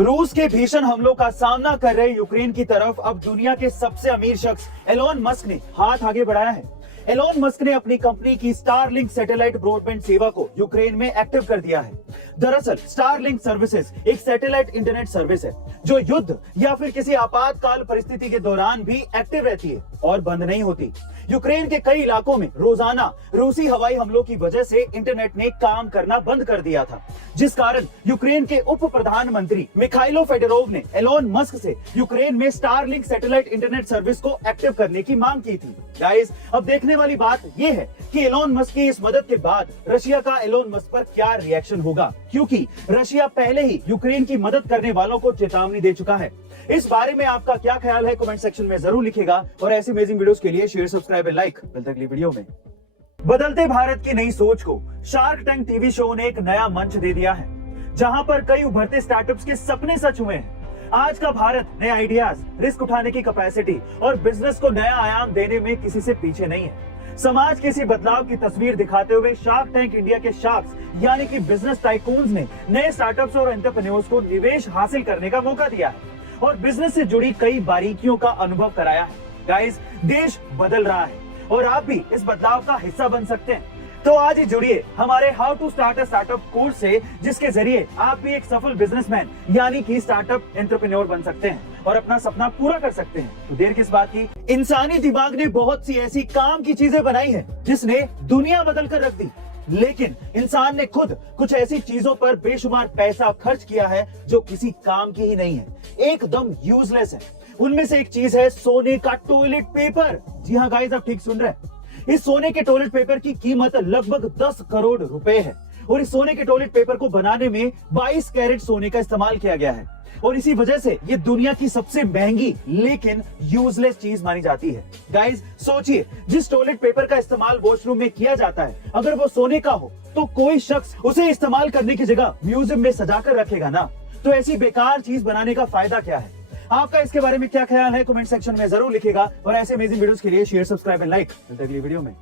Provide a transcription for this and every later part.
रूस के भीषण हमलों का सामना कर रहे यूक्रेन की तरफ अब दुनिया के सबसे अमीर शख्स एलोन मस्क ने हाथ आगे बढ़ाया है। एलोन मस्क ने अपनी कंपनी की स्टारलिंक सैटेलाइट ब्रॉडबैंड सेवा को यूक्रेन में एक्टिव कर दिया है। दरअसल स्टारलिंक सर्विसेज एक सैटेलाइट इंटरनेट सर्विस है जो युद्ध या फिर किसी आपातकाल परिस्थिति के दौरान भी एक्टिव रहती है और बंद नहीं होती। यूक्रेन के कई इलाकों में रोजाना रूसी हवाई हमलों की वजह से इंटरनेट ने काम करना बंद कर दिया था, जिस कारण यूक्रेन के उप प्रधानमंत्री मिखाइलो फेडोरोव ने एलोन मस्क से यूक्रेन में स्टारलिंक सैटेलाइट इंटरनेट सर्विस को एक्टिव करने की मांग की थी। गाइस, अब देखने वाली बात यह है कि एलोन मस्क की इस मदद के बाद रशिया का एलोन मस्क पर क्या रिएक्शन होगा, क्योंकि रशिया पहले ही यूक्रेन की मदद करने वालों को चेतावनी दे चुका है। इस बारे में आपका क्या ख्याल है कमेंट सेक्शन में जरूर लिखिएगा और ऐसी अमेजिंग वीडियोस के लिए शेयर, सब्सक्राइब और लाइक। मिलते हैं अगली वीडियो में। बदलते भारत की नई सोच को शार्क टैंक टीवी शो ने एक नया मंच दे दिया है, जहां पर कई उभरते स्टार्टअप्स के सपने सच हुए हैं। आज का भारत नए आइडियाज, रिस्क उठाने की कैपेसिटी और बिजनेस को नया आयाम देने में किसी से पीछे नहीं है। समाज के इसी बदलाव की तस्वीर दिखाते हुए शार्क टैंक इंडिया के शार्क्स यानी कि बिजनेस टाइकून्स ने नए स्टार्टअप्स और एंटरप्रेन्योर्स को निवेश हासिल करने का मौका दिया है और बिजनेस से जुड़ी कई बारीकियों का अनुभव कराया है। गाइस, देश बदल रहा है और आप भी इस बदलाव का हिस्सा बन सकते हैं। तो आज ही जुड़िए हमारे how to start a startup course से, जिसके जरिए आप भी एक सफल बिजनेसमैन यानी कि स्टार्टअप एंटरप्रेन्योर बन सकते हैं और अपना सपना पूरा कर सकते हैं। तो देर किस बात की। इंसानी दिमाग ने बहुत सी ऐसी काम की चीजें बनाई है जिसने दुनिया बदल कर रख दी, लेकिन इंसान ने खुद कुछ ऐसी चीजों पर बेशुमार पैसा खर्च किया है जो किसी काम की ही नहीं है, एकदम यूजलेस है। उनमें से एक चीज है सोने का टॉयलेट पेपर। जी हाँ गाइस, आप ठीक सुन रहे हैं। इस सोने के टॉयलेट पेपर की कीमत लगभग 10 करोड़ रुपए है और इस सोने के टॉयलेट पेपर को बनाने में 22 कैरेट सोने का इस्तेमाल किया गया है और इसी वजह से ये दुनिया की सबसे महंगी लेकिन यूजलेस चीज मानी जाती है। गाइस, सोचिए, जिस टॉयलेट पेपर का इस्तेमाल वॉशरूम में किया जाता है, अगर वो सोने का हो तो कोई शख्स उसे इस्तेमाल करने की जगह म्यूजियम में सजाकर रखेगा ना। तो ऐसी बेकार चीज बनाने का फायदा क्या है? आपका इसके बारे में क्या ख्याल है कमेंट सेक्शन में जरूर लिखिएगा और ऐसे अमेजिंग वीडियोस के लिए शेयर, सब्सक्राइब और लाइक। मिलते हैं अगली वीडियो में।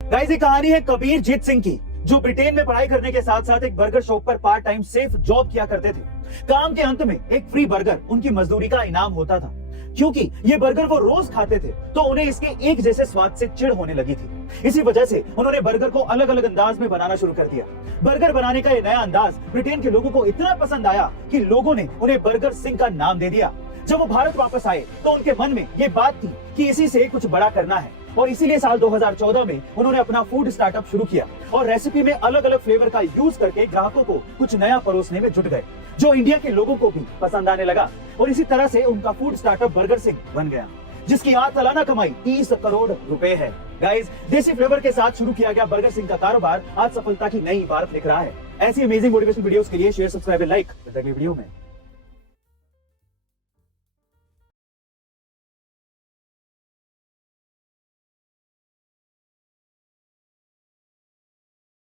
गाइस, ये कहानी है कबीर जीत सिंह की, जो ब्रिटेन में पढ़ाई करने के साथ साथ एक बर्गर शॉप पर पार्ट टाइम सेफ जॉब किया करते थे। काम के अंत में एक फ्री बर्गर उनकी मजदूरी का इनाम होता था। क्योंकि ये बर्गर वो रोज खाते थे तो उन्हें इसके एक जैसे स्वाद से चिढ़ होने लगी थी। इसी वजह से उन्होंने बर्गर को अलग अलग अंदाज में बनाना शुरू कर दिया। बर्गर बनाने का ये नया अंदाज ब्रिटेन के लोगों को इतना पसंद आया कि लोगों ने उन्हें बर्गर सिंह का नाम दे दिया। जब वो भारत वापस आए तो उनके मन में ये बात थी कि इसी से कुछ बड़ा करना है और इसीलिए साल 2014 में उन्होंने अपना फूड स्टार्टअप शुरू किया और रेसिपी में अलग अलग फ्लेवर का यूज करके ग्राहकों को कुछ नया परोसने में जुट गए, जो इंडिया के लोगों को भी पसंद आने लगा और इसी तरह से उनका फूड स्टार्टअप बर्गर सिंह बन गया, जिसकी आज सालाना कमाई 30 करोड़ रुपए है। गाइस, देसी फ्लेवर के साथ शुरू किया गया बर्गर सिंह का कारोबार आज सफलता की नई इबारत लिख रहा है। ऐसी अमेजिंग मोटिवेशनल वीडियोस के लिए शेयर, सब्सक्राइब और लाइक। अगली वीडियो में।